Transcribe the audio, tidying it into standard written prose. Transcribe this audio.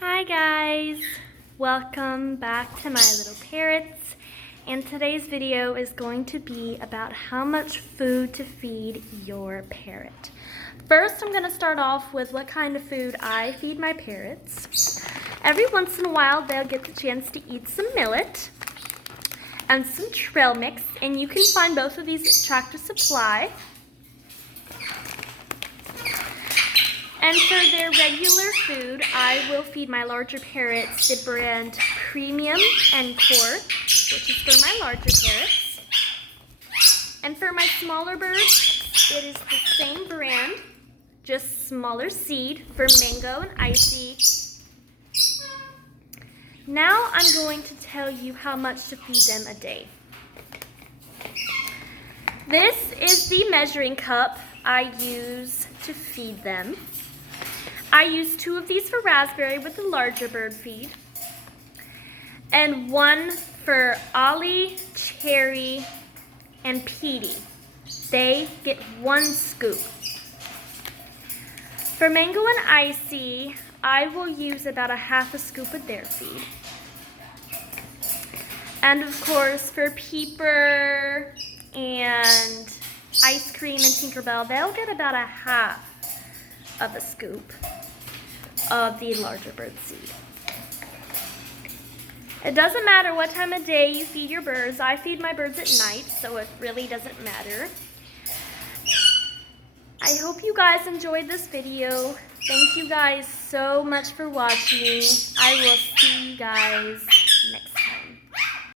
Hi guys, welcome back to my little parrots, and today's video is going to be about how much food to feed your parrot. First, I'm going to start off with what kind of food I feed my parrots. Every once in a while they'll get the chance to eat some millet and some trail mix, and you can find both of these at Tractor Supply. And for their regular food, I will feed my larger parrots the brand Premium and Core, which is for my larger parrots. And for my smaller birds, it is the same brand, just smaller seed for Mango and Icy. Now I'm going to tell you how much to feed them a day. This is the measuring cup I use to feed them. I use 2 of these for raspberry with the larger bird feed, and 1 for Ollie, Cherry, and Petey. They get 1 scoop. For Mango and Icy, I will use about a half a scoop of their feed. And of course, for Peeper and Ice Cream and Tinkerbell, they'll get about a half of a scoop of the larger bird seed. It doesn't matter what time of day you feed your birds. I feed my birds at night, so it really doesn't matter. I hope you guys enjoyed this video. Thank you guys so much for watching. I will see you guys next time.